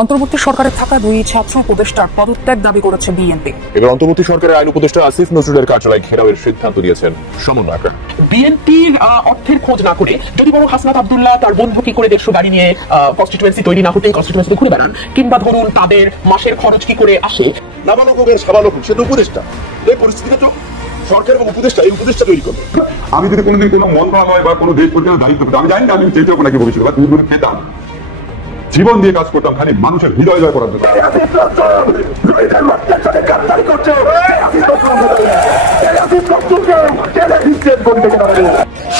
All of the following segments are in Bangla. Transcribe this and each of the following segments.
অন্তর্বর্তী সরকারে থাকা দুই ছাত্র উপদেষ্টার পদত্যাগ দাবি করেছে বিএনপি। এবার অন্তর্বর্তী সরকারের আইন উপদেষ্টা আসিফ নজরুলের কার্যালয় ঘেরাওয়ের সিদ্ধান্ত নিয়েছেন সমন্বয়করা। বিএনপির অর্থের খোঁজ না করে যদি বড় হাসনাত আব্দুল্লাহ তার বন্ধু কি করে 150 গাড়ি নিয়ে কনস্টিটুয়েন্সি তৈরি না হতেই কনস্টিটুয়েন্সি ঘুরে বেড়ান, কিংবা ধরুন তাদের মাসের খরচ কি করে আসে। নাবালকের সাবালক সে তো উপদেষ্টা, এই পরিস্থিতিটা তো সরকার এবং উপদেষ্টা এই উপদেষ্টা তৈরি করবে। আমি যদি কোনোদিন কোনো মন্ত্রণালয় বা কোনো দেশ পরিচালনার দায়িত্ব পেতাম, আমি জানি না আমি যেতেও নাকি ভবিষ্যৎ বা তুমি পেতাম, জীবন দিয়ে কাজ করতাম খালি মানুষের হৃদয় জয় করার জন্য।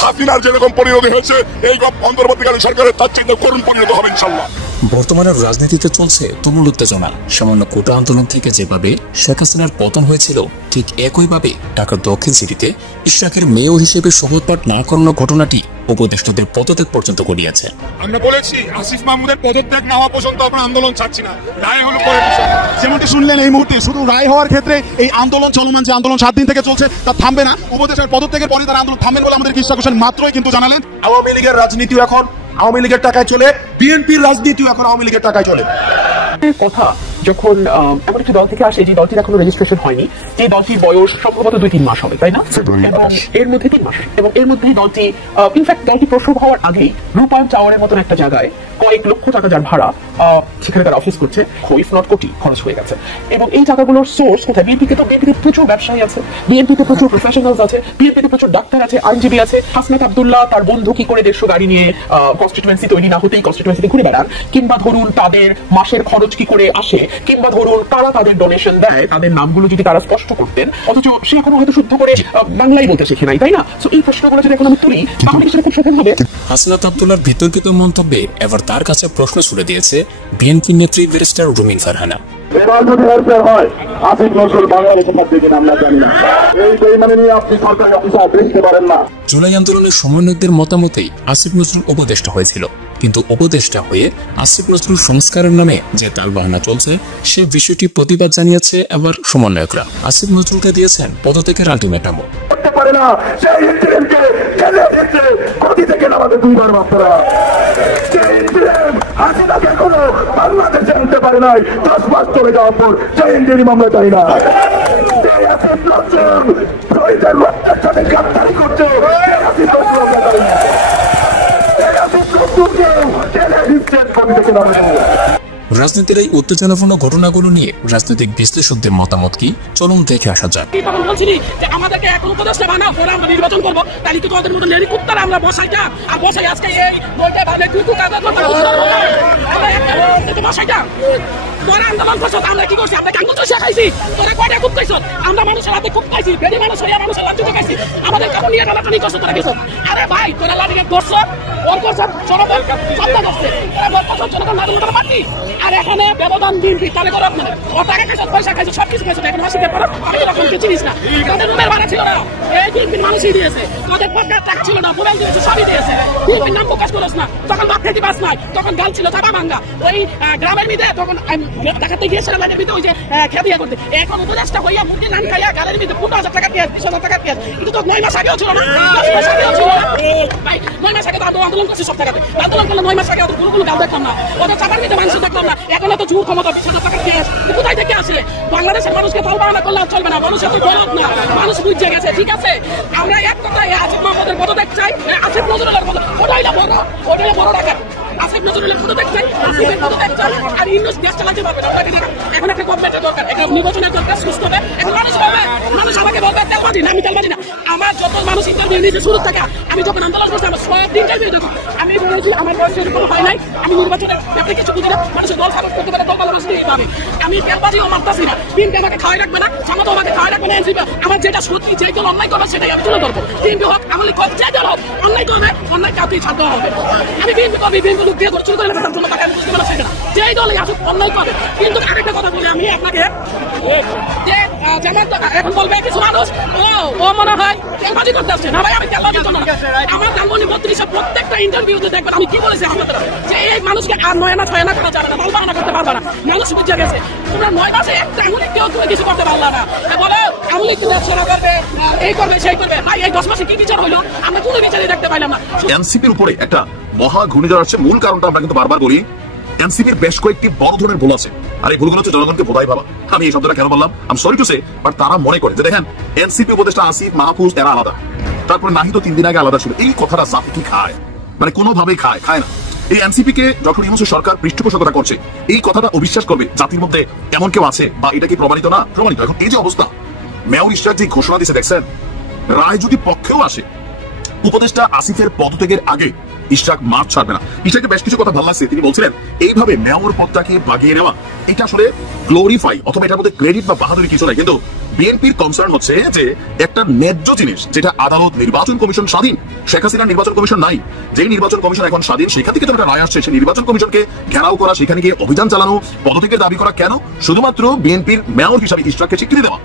হাসিনার যেরকম পরিণতি হয়েছে এই অন্তর্বর্তীকালীন সরকারের তার চিন্তা করুন পরিণত হবে ইনশাল্লাহ। বর্তমানে রাজনীতিতে চলছে তুমুল উত্তেজনা। সামান্য কোটা আন্দোলন থেকে যেভাবে শেখ হাসিনার পতন হয়েছিল, ঠিক একইভাবে ঢাকার দক্ষিণ সিটিতে ইশরাকের মেয়র হিসেবে শপথপাঠ না করানোর ঘটনাটি উপদেষ্টাদের পদত্যাগ পর্যন্ত করিয়েছে। আমরা বলেছি আসিফ মাহমুদের পদত্যাগ না হওয়া পর্যন্ত আমরা আন্দোলন ছাড়ছি না, রায় হলো পরের বিষয়। যেমনটি শুনলেন এই মুহূর্তে শুধু রায় হওয়ার ক্ষেত্রে এই আন্দোলন চলমান, যে আন্দোলন 7 দিন থেকে চলছে তা থামবে না। উপদেষ্টার পদত্যাগের পরে তারা আন্দোলন থামবেন বলে আমাদের ইশরাক হোসেন মাত্রই কিন্তু জানালেন। আওয়ামী লীগের রাজনীতিও এখন আওয়ামী লীগের টাকায় চলে, বিএনপির রাজনীতিও এখন আওয়ামী লীগের টাকায় চলে। কথা যখন এমন একটি দল থেকে আসে যে দলটির এখনো রেজিস্ট্রেশন হয়নি, এই দলটির বয়স সম্ভবত 2-3 মাস হবে, তাই না? এবং এর মধ্যে 3 মাস, এবং এর মধ্যেই দলটি ইনফ্যাক্ট দলটি প্রসব হওয়ার আগেই রূপায়ণ টাওয়ারের মতন একটা জায়গায় কয়েক লক্ষ টাকা যার ভাড়া, সেখানে তারা অফিস করছে, ইফ নট কোটি খরচ হয়ে গেছে। এবং এই টাকাগুলোর সোর্স কোথায়? বিএনপিতে প্রচুর ব্যবসায়ী আছে, বিএনপিতে প্রচুর প্রফেশনালস আছে, বিএনপিতে প্রচুর ডাক্তার আছে, আইনজীবী আছে। হাসনাত আব্দুল্লাহ তার বন্ধু কি করে 150 গাড়ি নিয়ে কনস্টিটুয়েন্সি তৈরি না হতেই কনস্টিটুয়েন্সিতে ঘুরে বেড়ান, কিংবা ধরুন তাদের মাসের খরচ কি করে আসে, কিংবা ধরুন তারা তাদের ডোনেশন দেয়, তাদের নামগুলো যদি তারা স্পষ্ট করতেন, অথচ সে এখনো হয়তো শুদ্ধ করে বাংলাই বলতে শিখে নাই, তাই না? সো এই প্রশ্নগুলো যদি এখন আমি তুলি তাহলে সেটা খুব সফল হবে। হাসনাত আব্দুল্লাহর বিতর্কিত মন্তব্যে এবার তার কাছে প্রশ্ন ছুড়ে দিয়েছে বিএনপি নেত্রী ব্যারিস্টার রুমিন ফারহানা। এবার যদি হেরফের হয় আসিফ নজরুল বাংলাদেশে থাকবে কিনা আমরা জানি না। এই বেইমানি নিয়ে আপনি সরকারি অফিসার দেখতে পারেন না। জুলাই আন্দোলনের সমন্বয়কদের মতামতেই আসিফ নজরুল উপদেষ্টা হয়েছিল, কিন্তু উপদেষ্টা হয়ে আসিফ নজরুল সংস্কারের নামে যে তালবাহানা চলছে সে বিষয়টি প্রতিবাদ জানিয়েছে এবার সমন্বয়করা। আসিফ নজরুলকে দিয়েছেন পদত্যাগের আলটিমেটামও। করতে পারে না সেই ইন্টারিমকে কেন দিচ্ছে গদি থেকে নামাতে 2 বার মাত্রা। সেই ইন্টারিম হাসিনা এখনো বাংলাদেশে আনতে পারে নাই, 10 মাস চলে যাওয়ার পর সেই ইন্টারিম আমরা চাই না। সেই আসিফ নজরুল শহীদের রক্তের সাথে গাদ্দারি করছে, সেই আসিফ নজরুল আমরা চাই না। সেই আসিফ নজরুলকে কেন দিচ্ছে গদি থেকে নামাতে। রাজনীতির এই উত্তেজনাপূর্ণ ঘটনাগুলো নিয়ে রাজনৈতিক বিশ্লেষকদের মতামত কি, চলুন দেখে আসা যাক। আমাদেরকে এখন উপদেষ্টা বানাও, পরে আমরা নির্বাচন করবো, তাহলে তো তাদের মতো হেলিকপ্টার আমরা বসাইটা আর বসাই আজকে এই বইটা ভালো তুই বসাইটা তোরা আন্দোলন করছো, আমরা কি করছি? আমরা কাঙ্গুল চষা খাইছি, তোরা কয়টা খুব খাইছ, আমরা মানুষের হাতে খুব খাইছি, বেড়ে মানুষ হইয়া মানুষের লাঞ্ছিত খাইছি, আমাদের কাপড় নিয়ে টানাটানি করছো, তোরা গেছো। আরে ভাই তোরা লাড়িয়ে করছো, ওর করছো, সবাই সত্তা করছে, আর এখানে ব্যবধান দিন তাহলে করো আপনাদের ও টাকা খাইছো, পয়সা খাইছো, সবকিছু খাইছো, এখন মাসিকের পর আমি এরকম কিছু চিনিস না। তাদের রুমের ভাড়া ছিল না, এই বিএনপির মানুষই দিয়েছে, তাদের পকেট টাকা ছিল না, মোবাইল দিয়েছে, সবই দিয়েছে। বিএনপির নাম প্রকাশ করছ না, তখন বাদ খেতে পাস নাই, তখন গাল ছিল চাপা ভাঙ্গা, ওই গ্রামের মিদে তখন টাকাতে গিয়েছিল লাগে মিদে ওই যে খেদিয়া করতে। এখন উপদেষ্টা হইয়া মুরগি নাম খাইয়া গালের মিদে 15,000 টাকা পেঁয়াজ, 20,000 টাকা পেঁয়াজ, কিন্তু তো 9 মাস আগেও ছিল না, 10 মাস আগেও ছিল না ভাই। 9 মাস আগে তো আমরা আন্দোলন করছি সব টাকাতে, আন্দোলন করলে 9 মাস আগে ওদের কোনো গাল দেখলাম না, ওদের চাপার মিদে মানুষ দেখলাম না। এখন তো জোর ক্ষমতা 20,000 টাকা পেঁয়াজ কোথায় থেকে আসে? বাংলাদেশের মানুষকে তালবাহানা করলে চলবে না, মানুষ এত গরম না, মানুষ বুঝে গেছে। ঠিক আছে, আমরা এক কথায় আসিফ মাহমুদের পদত্যাগ চাই, আসিফ নজরুলের ওটাইলে বড় টাকা। আসিফ নজরুলের পদত্যাগ চাই, আসিফের পদত্যাগ চাই, আর ইউনুস দেশ চালাতে পারবে না। এখন একটা গভর্নমেন্টের দরকার, একটা নির্বাচনের দরকার, সুস্থ হবে। এখন মানুষ বলবে, মানুষ আমাকে বলবে তেলবাজি না, আমি তেলবাজি না। আমার যত মানুষ ইন্টারভিউ নিয়েছে শুরু থেকে, আমি যখন আন্দোলন করছি আমার সব ইন্টারভিউ দেখি, আমি বলেছি আমার বয়স এরকম হয় নাই, আমি নির্বাচনের ব্যাপারে কিছু বুঝি না, মানুষের দল সাপোর্ট করতে পারে, দল ভালো মানুষ দিতে পাবে। আমি তেলবাজিও মারতাছি না, বিএনপি আমাকে খাওয়াই রাখবে না, জামাতও আমাকে খাওয়াই রাখবে না, এনসিপি আমার যেটা সত্যি, যে দল অন্যায় করবে সেটাই আমি তুলে ধরবো। বিএনপি হোক, আমলি হোক, যে দল হোক, অন্যায় করবে, অন্যায় কাউকেই ছাড় দেওয়া হবে। আমি বিএনপি কবি, বিএনপি লোক দিয়ে শুরু করে নেবে জন্য টাকা আমি বুঝতে পারছি না, যেই দলে আসুক অন্যায় করবে। কিন্তু আরেকটা কথা বলি আমি আপনাকে, যে জামাত এখন বলবে কিছু মানুষ ও মনে হয় তেলবাজি করতে আসছে না। ভাই আমি তেলবাজি করবো না, আমার ধানমন্ডি 32 প্রত্যেকটা ইন্টারভিউতে দেখবেন আমি কি বলেছি আপনাদের, যে এই মানুষকে আর 9 আনা 6 আনা করা যাবে না, তালবাহানা করতে পারবে না, মানুষ বুঝে গেছে। তোমরা 9 মাসে একটা আঙুলি কেউ তুমি কিছু করতে পারলা না, বলো আঙুলি সেরা করবে, এই করবে সেই করবে। ভাই এই 10 মাসে কি বিচার হইলো? আমরা কোনো বিচারই দেখতে পাইলাম না। এনসিপির উপরে একটা মহা ঘূর্ণিঝড় আসছে, মূল কারণটা আমরা কিন্তু বারবার বলি এনসিপির বেশ কয়েকটি বড় ধরনের ভুল আছে, আর এই ভুলগুলো হচ্ছে জনগণকে বোধাই ভাবা। আমি এই শব্দটা কেন বললাম, আমি সরি টু সে, বাট তারা মনে করে যে দেখেন এনসিপি উপদেষ্টা আসিফ মাহফুজ এরা আলাদা, তারপরে নাহি তো 3 দিন আগে আলাদা ছিল। এই কথাটা জাতি কি খায়? মানে কোনোভাবেই খায় না। এই এনসিপি কে যখন ইউনূস সরকার পৃষ্ঠপোষকতা করছে, এই কথাটা অবিশ্বাস করবে জাতির মধ্যে এমন কেউ আছে, বা এটা কি প্রমাণিত না? প্রমাণিত। এখন এই যে অবস্থা, মেয়র ইশরাক যে ঘোষণা দিয়েছে দেখছেন, রায় যদি পক্ষেও আসে, উপদেষ্টা আসিফের পদত্যাগের আগে ইশরাক মাঠ ছাড়বে না। ইশরাকের বেশ কিছু কথা ভালো লাগছে, তিনি বলছিলেন এইভাবে মেয়র পদটাকে বাগিয়ে নেওয়া এটা আসলে গ্লোরিফাই অথবা এটার মধ্যে ক্রেডিট বা বাহাদুরি কিছু নাই, কিন্তু বিএনপির কনসার্ন হচ্ছে যে একটা ন্যায্য জিনিস যেটা আদালত, নির্বাচন কমিশন স্বাধীন, শেখ হাসিনার নির্বাচন কমিশন নাই, যেই নির্বাচন কমিশন এখন স্বাধীন সেখান থেকে যখন একটা রায় আসছে, সেই নির্বাচন কমিশনকে ঘেরাও করা, সেখানে গিয়ে অভিযান চালানো, পদত্যাগের দাবি করা কেন? শুধুমাত্র বিএনপির মেয়র হিসাবে ইশরাককে স্বীকৃতি দেওয়া।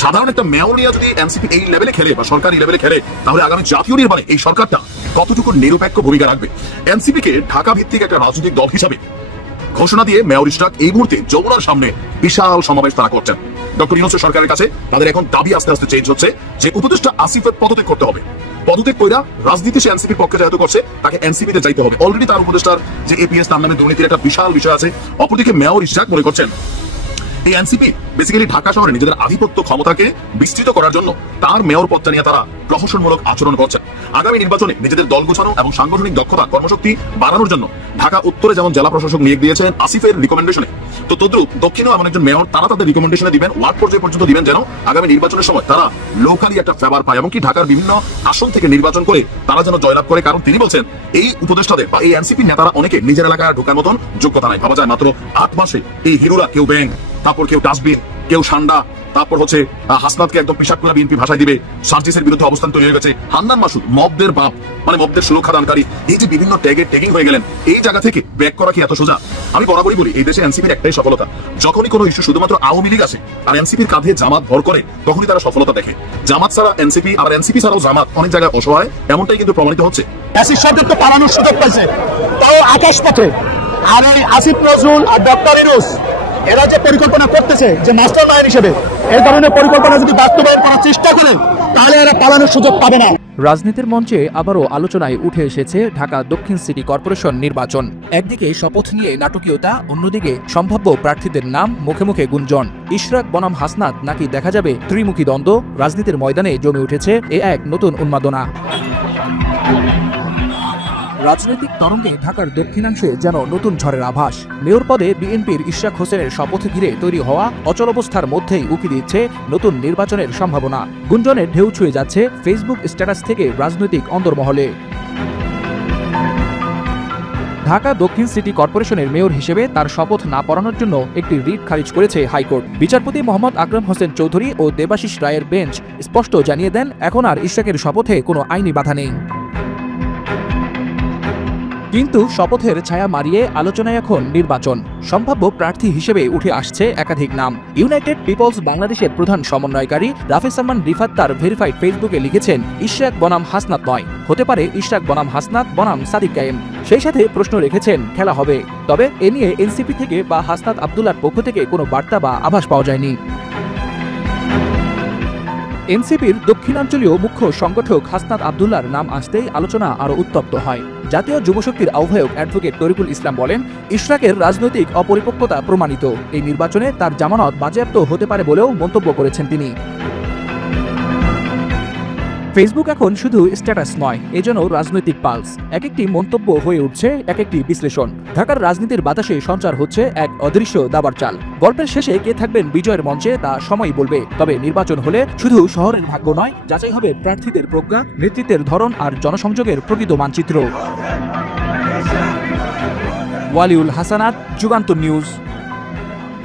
সাধারণ একটা মেয়র নিয়ে যদি এনসিপি এই লেভেলে খেলে বা সরকার এই লেভেলে খেলে, তাহলে আগামী জাতীয় নির্বাচনে এই সরকারটা কতটুকু নিরপেক্ষ ভূমিকা রাখবে? এনসিপি কে ঢাকা ভিত্তিক একটা রাজনৈতিক দল হিসাবে ঘোষণা দিয়ে মেয়র ইশরাক এই মুহূর্তে যমুনার সামনে বিশাল সমাবেশ তারা করছেন। ডক্টর ইউনূস সরকারের কাছে তাদের এখন দাবি আস্তে আস্তে চেঞ্জ হচ্ছে যে উপদেষ্টা আসিফের পদত্যাগ করতে হবে। পদত্যাগ কইরা রাজনীতি সে এনসিপির পক্ষে যেহেতু করছে, তাকে এনসিপিতে যাইতে হবে। অলরেডি তার উপদেষ্টার যে এপিএস তার নামে দুর্নীতির একটা বিশাল বিষয় আছে। অপরদিকে মেয়র ইশরাক মনে করছেন এই এনসিপি বেসিক্যালি ঢাকা শহরে নিজেদের আধিপত্য ক্ষমতাকে বিস্তৃত করার জন্য তার মেয়র পদটা নিয়ে তারা প্রহসনমূলক আচরণ করছেন। আগামী নির্বাচনে নিজেদের দল গোছানো এবং সাংগঠনিক দক্ষতা কর্মশক্তি বাড়ানোর জন্য ঢাকা উত্তরে যেমন জেলা প্রশাসক নিয়োগ দিয়েছেন আসিফের রিকমেন্ডেশনে, তো তদ্রুপ দক্ষিণেও এমন একজন মেয়র তারা তাদের রিকমেন্ডেশনে দিবেন, ওয়ার্ড পর্যায়ে পর্যন্ত দিবেন, যেন আগামী নির্বাচনের সময় তারা লোকালি একটা ফেভার পায়, এমনকি ঢাকার বিভিন্ন আসন থেকে নির্বাচন করে তারা যেন জয়লাভ করে। কারণ তিনি বলছেন এই উপদেষ্টাদের বা এই এনসিপি নেতারা অনেকে নিজের এলাকায় ঢোকার মতন যোগ্যতা নাই। ভাবা যায় মাত্র 8 মাসে এই হিরোরা, কেউ ব্যাংক, তারপর কেউ ডাস্টবিন, কেউ সান্ডা, তারপর হচ্ছে হাসনাতকে একদম পেশাব করে বিএনপি ভাষায় দিবে, সার্জিসের বিরুদ্ধে অবস্থান তৈরি হয়ে গেছে, হান্নান মাসুদ মবদের বাপ, মানে মবদের সুরক্ষা দানকারী, এই যে বিভিন্ন ট্যাগিং হয়ে গেলেন, এই জায়গা থেকে ব্যাক করা কি এত সোজা? আমি বরাবরই বলি এই দেশে এনসিপির একটাই সফলতা, যখনই কোনো ইস্যু শুধুমাত্র আওয়ামী লীগ আসে আর এনসিপির কাঁধে জামাত ভর করে, তখনই তারা সফলতা দেখে। জামাত ছাড়া এনসিপি, আবার এনসিপি ছাড়াও জামাত অনেক জায়গায় অসহায়, এমনটাই কিন্তু প্রমাণিত হচ্ছে। তো পালানোর সুযোগ পাইছে, তাও আকাশ পথে। আর এই আসিফ নজরুল আর ডক্টর ইউনূস এরা যে পরিকল্পনা করতেছে যে মাস্টার মাইন্ড হিসেবে, এই ধরনের পরিকল্পনা যদি বাস্তবায়ন করার চেষ্টা করে, তাহলে এরা পালানোর সুযোগ পাবে না। রাজনীতির মঞ্চে আবারও আলোচনায় উঠে এসেছে ঢাকা দক্ষিণ সিটি কর্পোরেশন নির্বাচন। একদিকে শপথ নিয়ে নাটকীয়তা, অন্যদিকে সম্ভাব্য প্রার্থীদের নাম মুখে মুখে গুঞ্জন। ইশরাক বনাম হাসনাত নাকি দেখা যাবে ত্রিমুখী দ্বন্দ্ব? রাজনীতির ময়দানে জমে উঠেছে এক নতুন উন্মাদনা। রাজনৈতিক তরঙ্গে ঢাকার দক্ষিণাংশে যেন নতুন ঝড়ের আভাস। মেয়র পদে বিএনপির ইশরাক হোসেনের শপথ ঘিরে তৈরি হওয়া অচলাবস্থার মধ্যেই উকি দিচ্ছে নতুন নির্বাচনের সম্ভাবনা। গুঞ্জনের ঢেউ ছুঁয়ে যাচ্ছে ফেসবুক স্ট্যাটাস থেকে রাজনৈতিক অন্দরমহলে। ঢাকা দক্ষিণ সিটি কর্পোরেশনের মেয়র হিসেবে তার শপথ না পড়ানোর জন্য একটি রিট খারিজ করেছে হাইকোর্ট। বিচারপতি মোহাম্মদ আকরাম হোসেন চৌধুরী ও দেবাশিস রায়ের বেঞ্চ স্পষ্ট জানিয়ে দেন, এখন আর ইশরাকের শপথে কোনো আইনি বাধা নেই। কিন্তু শপথের ছায়া মারিয়ে আলোচনায় এখন নির্বাচন। সম্ভাব্য প্রার্থী হিসেবে উঠে আসছে একাধিক নাম। ইউনাইটেড পিপলস বাংলাদেশের প্রধান সমন্বয়কারী রাফি সালমান রিফাত তার ভেরিফাইড ফেসবুকে লিখেছেন, ইশরাক বনাম হাসনাত নয়, হতে পারে ইশরাক বনাম হাসনাত বনাম সাদিক কায়েম। সেই সাথে প্রশ্ন রেখেছেন খেলা হবে, তবে এ নিয়ে এনসিপি থেকে বা হাসনাত আব্দুল্লাহর পক্ষ থেকে কোনো বার্তা বা আভাস পাওয়া যায়নি। এনসিপির দক্ষিণাঞ্চলীয় মুখ্য সংগঠক হাসনাত আব্দুল্লাহর নাম আসতেই আলোচনা আরও উত্তপ্ত হয়। জাতীয় যুবশক্তির আহ্বায়ক অ্যাডভোকেট তরিকুল ইসলাম বলেন, ইশরাকের রাজনৈতিক অপরিপক্বতা প্রমাণিত, এই নির্বাচনে তার জামানত বাজেয়াপ্ত হতে পারে বলেও মন্তব্য করেছেন তিনি। ফেসবুক এখন শুধু স্ট্যাটাস নয়, এজন্য রাজনৈতিক পালস। এক একটি মন্তব্য হয়ে উঠছে এক একটি বিশ্লেষণ। ঢাকার রাজনীতির বাতাসে সঞ্চার হচ্ছে এক অদৃশ্য দাবার চাল। গল্পের শেষে কে থাকবেন বিজয়ের মঞ্চে তা সময় বলবে, তবে নির্বাচন হলে শুধু শহরের ভাগ্য নয়, যাচাই হবে প্রার্থীদের প্রজ্ঞা, নেতৃত্বের ধরন আর জনসংযোগের প্রকৃত মানচিত্র। ওয়ালিউল হাসানাত, যুগান্তর নিউজ।